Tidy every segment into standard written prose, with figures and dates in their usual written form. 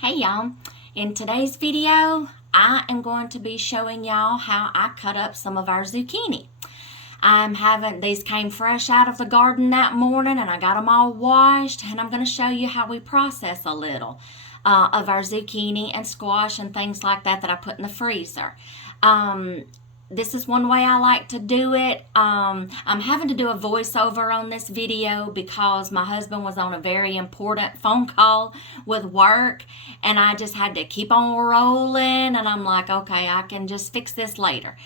Hey y'all, in today's video I am going to be showing y'all how I cut up some of our zucchini. These came fresh out of the garden that morning and I got them all washed, and I'm going to show you how we process a little of our zucchini and squash and things like that I put in the freezer. This is one way I like to do it. I'm having to do a voiceover on this video because my husband was on a very important phone call with work and I just had to keep on rolling, and I'm like, okay, I can just fix this later.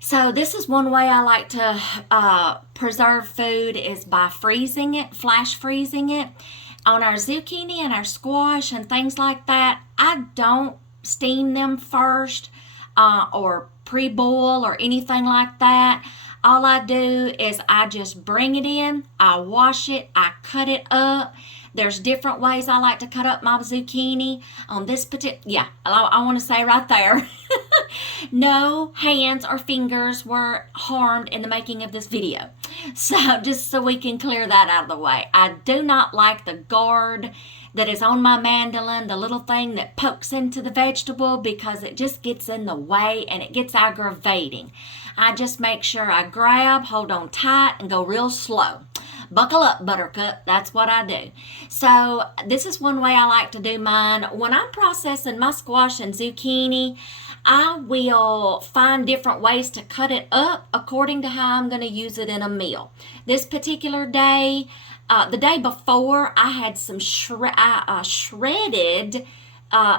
So this is one way I like to preserve food, is by freezing it, flash freezing it. On our zucchini and our squash and things like that, I don't steam them first or pre-boil or anything like that. All I do is I just bring it in, I wash it, I cut it up. There's different ways I like to cut up my zucchini. On this particular, I want to say right there, no hands or fingers were harmed in the making of this video. So just so we can clear that out of the way, I do not like the guard that is on my mandolin, the little thing that pokes into the vegetable, because it just gets in the way and it gets aggravating. I just make sure I grab, hold on tight, and go real slow. Buckle up, buttercup. That's what I do. So this is one way I like to do mine. When I'm processing my squash and zucchini, I will find different ways to cut it up according to how I'm going to use it in a meal. This particular day, the day before, I had some shredded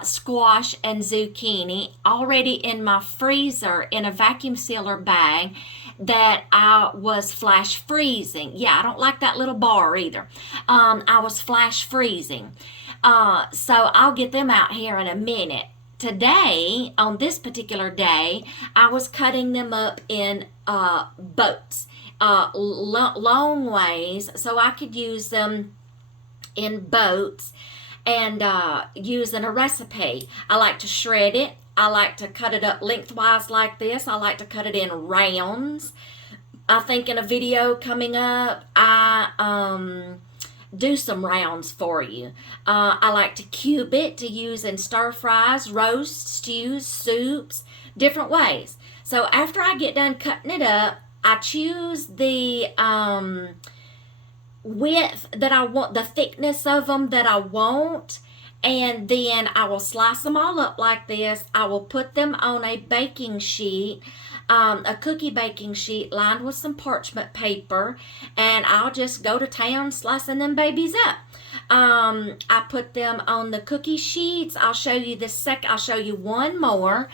squash and zucchini already in my freezer in a vacuum sealer bag that I was flash freezing. Yeah, I don't like that little bar either. I was flash freezing. So I'll get them out here in a minute. Today, on this particular day, I was cutting them up in boats, long ways, so I could use them in boats and use in a recipe. I like to shred it. I like to cut it up lengthwise like this. I like to cut it in rounds. I think in a video coming up, I do some rounds for you. I like to cube it to use in stir fries, roasts, stews, soups, different ways. So after I get done cutting it up, I choose the width that I want, the thickness of them that I want, and then I will slice them all up like this. I will put them on a baking sheet, a cookie baking sheet lined with some parchment paper, and I'll just go to town slicing them babies up. I put them on the cookie sheets. I'll show you I'll show you one more,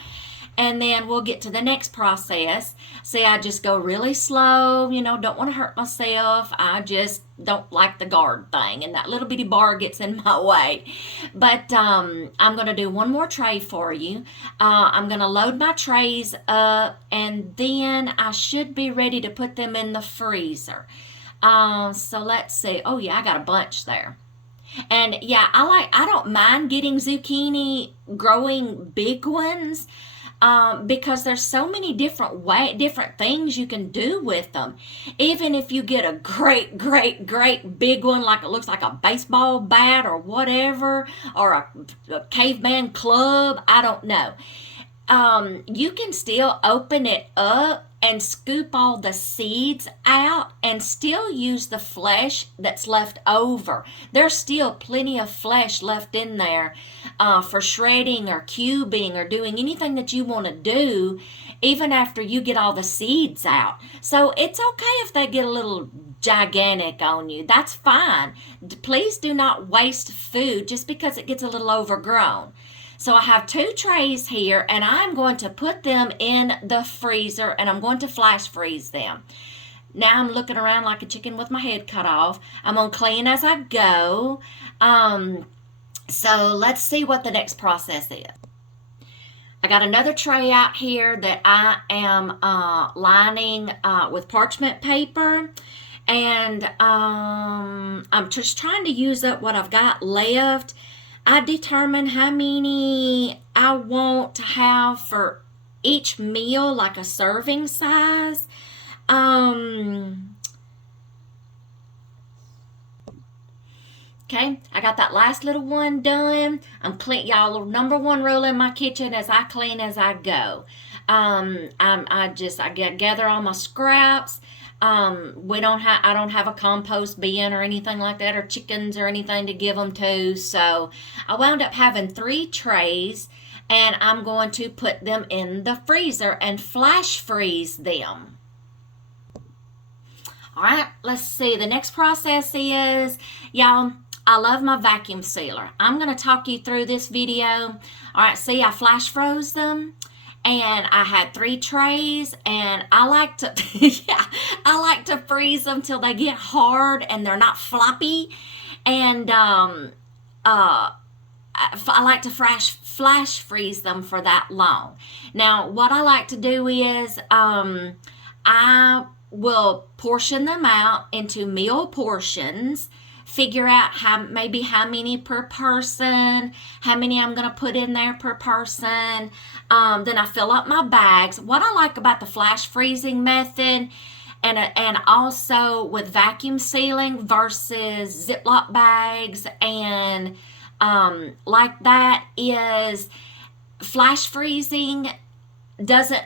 and then we'll get to the next process. See, I just go really slow, don't want to hurt myself. I just don't like the guard thing, and that little bitty bar gets in my way. But I'm going to do one more tray for you. I'm going to load my trays up, and then I should be ready to put them in the freezer. So let's see. Oh yeah, I got a bunch there. And yeah, I don't mind getting zucchini, growing big ones, because there's so many different things you can do with them. Even if you get a great big one, like it looks like a baseball bat or whatever, or a caveman club, I don't know. You can still open it up and scoop all the seeds out and still use the flesh that's left over. There's still plenty of flesh left in there for shredding or cubing or doing anything that you want to do, even after you get all the seeds out. So it's okay if they get a little gigantic on you. That's fine. Please do not waste food just because it gets a little overgrown. So I have 2 trays here, and I'm going to put them in the freezer, and I'm going to flash freeze them. Now I'm looking around like a chicken with my head cut off. I'm going to clean as I go. So let's see what the next process is. I got another tray out here that I am lining with parchment paper. And I'm just trying to use up what I've got left. I determine how many I want to have for each meal, like a serving size. Okay, I got that last little one done. I'm clean, y'all. Number one rule in my kitchen is I clean as I go. I gather all my scraps. I don't have a compost bin or anything like that, or chickens or anything to give them to. So I wound up having 3 trays, and I'm going to put them in the freezer and flash freeze them. All right, let's see. The next process is, y'all, I love my vacuum sealer. I'm going to talk you through this video. All right, see, I flash froze them, and I had 3 trays, and I like to, I like to freeze them till they get hard and they're not floppy. And I like to flash freeze them for that long. Now, what I like to do is I will portion them out into meal portions, figure out how many per person, how many I'm going to put in there per person. Then I fill up my bags. What I like about the flash freezing method and also with vacuum sealing versus Ziploc bags and like that is flash freezing doesn't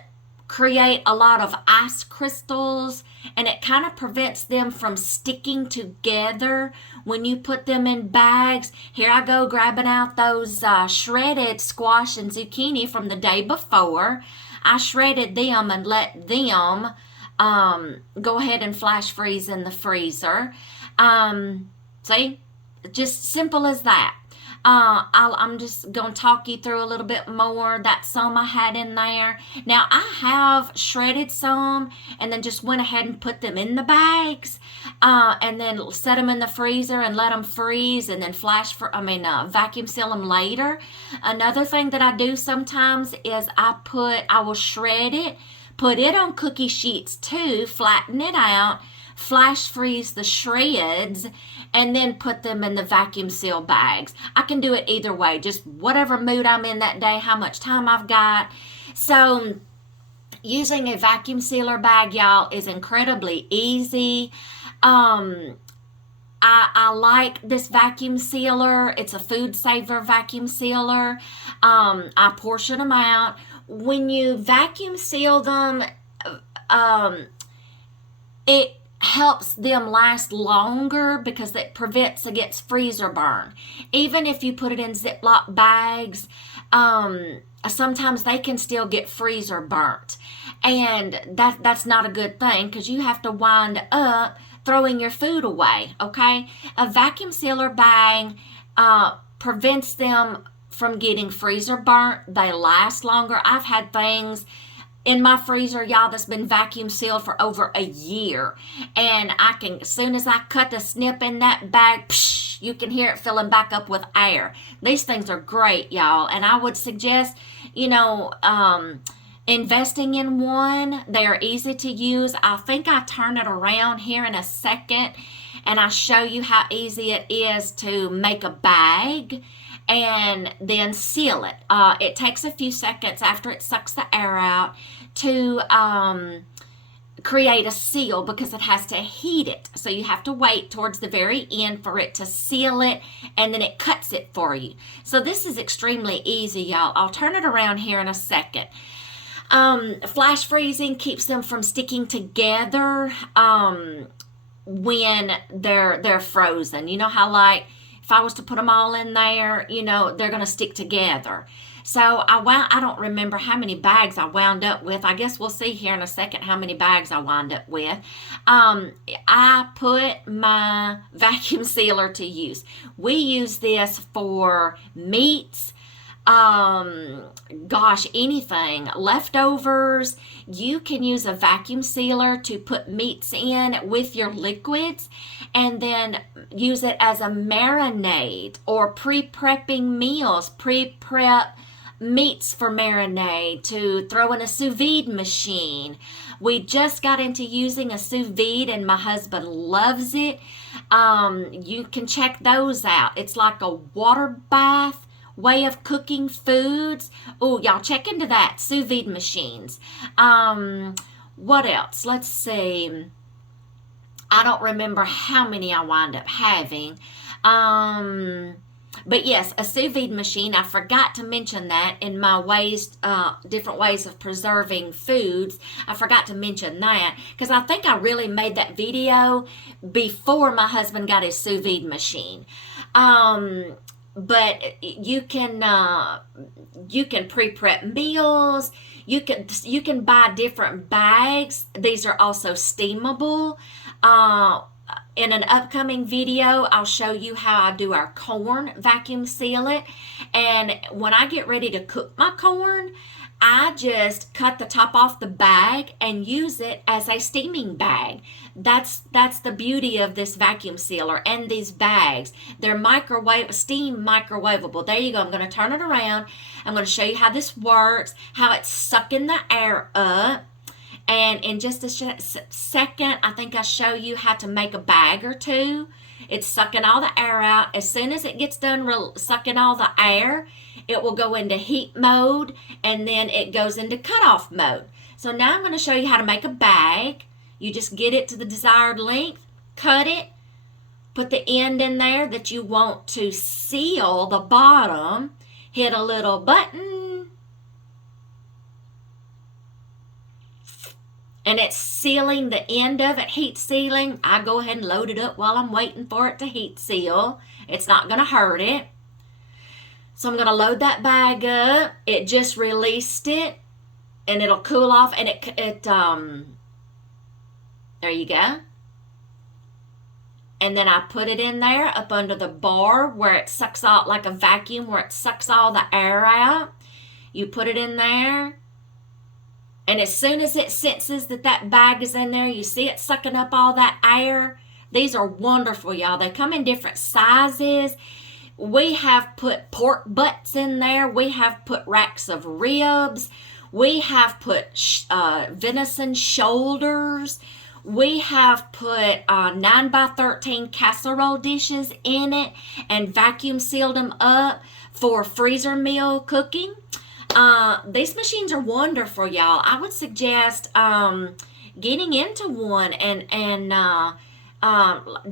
create a lot of ice crystals, and it kind of prevents them from sticking together when you put them in bags. Here I go grabbing out those shredded squash and zucchini from the day before. I shredded them and let them go ahead and flash freeze in the freezer. See, just simple as that. I'm just going to talk you through a little bit more. That's some I had in there. Now, I have shredded some and then just went ahead and put them in the bags and then set them in the freezer and let them freeze and then vacuum seal them later. Another thing that I do sometimes is I will shred it, put it on cookie sheets too, flatten it out, flash freeze the shreds, and then put them in the vacuum seal bags. I can do it either way, just whatever mood I'm in that day, how much time I've got. So using a vacuum sealer bag, y'all, is incredibly easy. I like this vacuum sealer. It's a food saver vacuum sealer. I portion them out. When you vacuum seal them, it helps them last longer because it prevents against freezer burn. Even if you put it in Ziploc bags, sometimes they can still get freezer burnt. And that's not a good thing because you have to wind up throwing your food away, okay? A vacuum sealer bag prevents them from getting freezer burnt. They last longer. I've had things in my freezer, y'all, that's been vacuum sealed for over a year. And as soon as I cut the snip in that bag, psh, you can hear it filling back up with air. These things are great, y'all. And I would suggest, investing in one. They are easy to use. I think I turn it around here in a second and I show you how easy it is to make a bag and then seal it. It takes a few seconds after it sucks the air out to create a seal because it has to heat it. So you have to wait towards the very end for it to seal it, and then it cuts it for you. So this is extremely easy, y'all. I'll turn it around here in a second. Flash freezing keeps them from sticking together when they're frozen. You know how, like, if I was to put them all in there, they're going to stick together. So I don't remember how many bags I wound up with. I guess we'll see here in a second how many bags I wound up with. I put my vacuum sealer to use. We use this for meats, anything, leftovers. You can use a vacuum sealer to put meats in with your liquids and then use it as a marinade or pre-prepping meals, pre-prep meats for marinade to throw in a sous vide machine. We just got into using a sous vide and my husband loves it. You can check those out. It's like a water bath way of cooking foods. Oh, y'all check into that. Sous vide machines. What else? Let's see. I don't remember how many I wind up having. But yes, a sous vide machine. I forgot to mention that in my ways, different ways of preserving foods. I forgot to mention that because I think I really made that video before my husband got his sous vide machine. But you can pre-prep meals. You can buy different bags. These are also steamable. In an upcoming video, I'll show you how I do our corn, vacuum seal it. And when I get ready to cook my corn, I just cut the top off the bag and use it as a steaming bag. That's the beauty of this vacuum sealer and these bags. They're steam microwavable. There you go. I'm going to turn it around. I'm going to show you how this works, how it's sucking the air up. And in just a second, I think I'll show you how to make a bag or two. It's sucking all the air out. As soon as it gets done sucking all the air, it will go into heat mode, and then it goes into cutoff mode. So now I'm going to show you how to make a bag. You just get it to the desired length, cut it, put the end in there that you want to seal the bottom, hit a little button, and it's sealing the end of it, heat sealing. I go ahead and load it up while I'm waiting for it to heat seal. It's not going to hurt it. So I'm going to load that bag up. It just released it, and it'll cool off, and there you go. And then I put it in there up under the bar where it sucks out like a vacuum, where it sucks all the air out. You put it in there. And as soon as it senses that bag is in there, you see it sucking up all that air. These are wonderful, y'all. They come in different sizes. We have put pork butts in there. We have put racks of ribs. We have put venison shoulders. We have put 9x13 casserole dishes in it and vacuum sealed them up for freezer meal cooking. These machines are wonderful, y'all. I would suggest getting into one and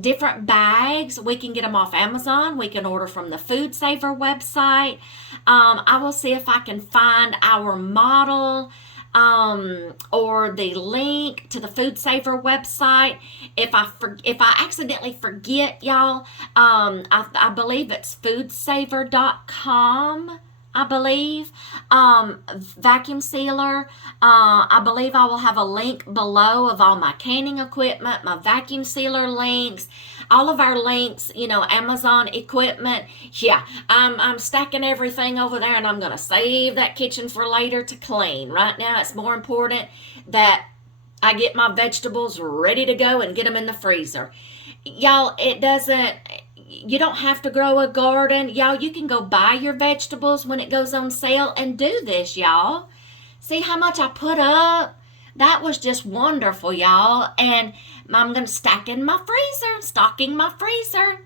different bags. We can get them off Amazon. We can order from the Food Saver website. I will see if I can find our model or the link to the Food Saver website. If I accidentally forget, y'all, I believe it's foodsaver.com. I believe, vacuum sealer. I believe I will have a link below of all my canning equipment, my vacuum sealer links, all of our links, Amazon equipment. Yeah, I'm stacking everything over there, and I'm going to save that kitchen for later to clean. Right now, it's more important that I get my vegetables ready to go and get them in the freezer. Y'all, you don't have to grow a garden. Y'all, you can go buy your vegetables when it goes on sale and do this, y'all. See how much I put up? That was just wonderful, y'all. And I'm going to stocking my freezer.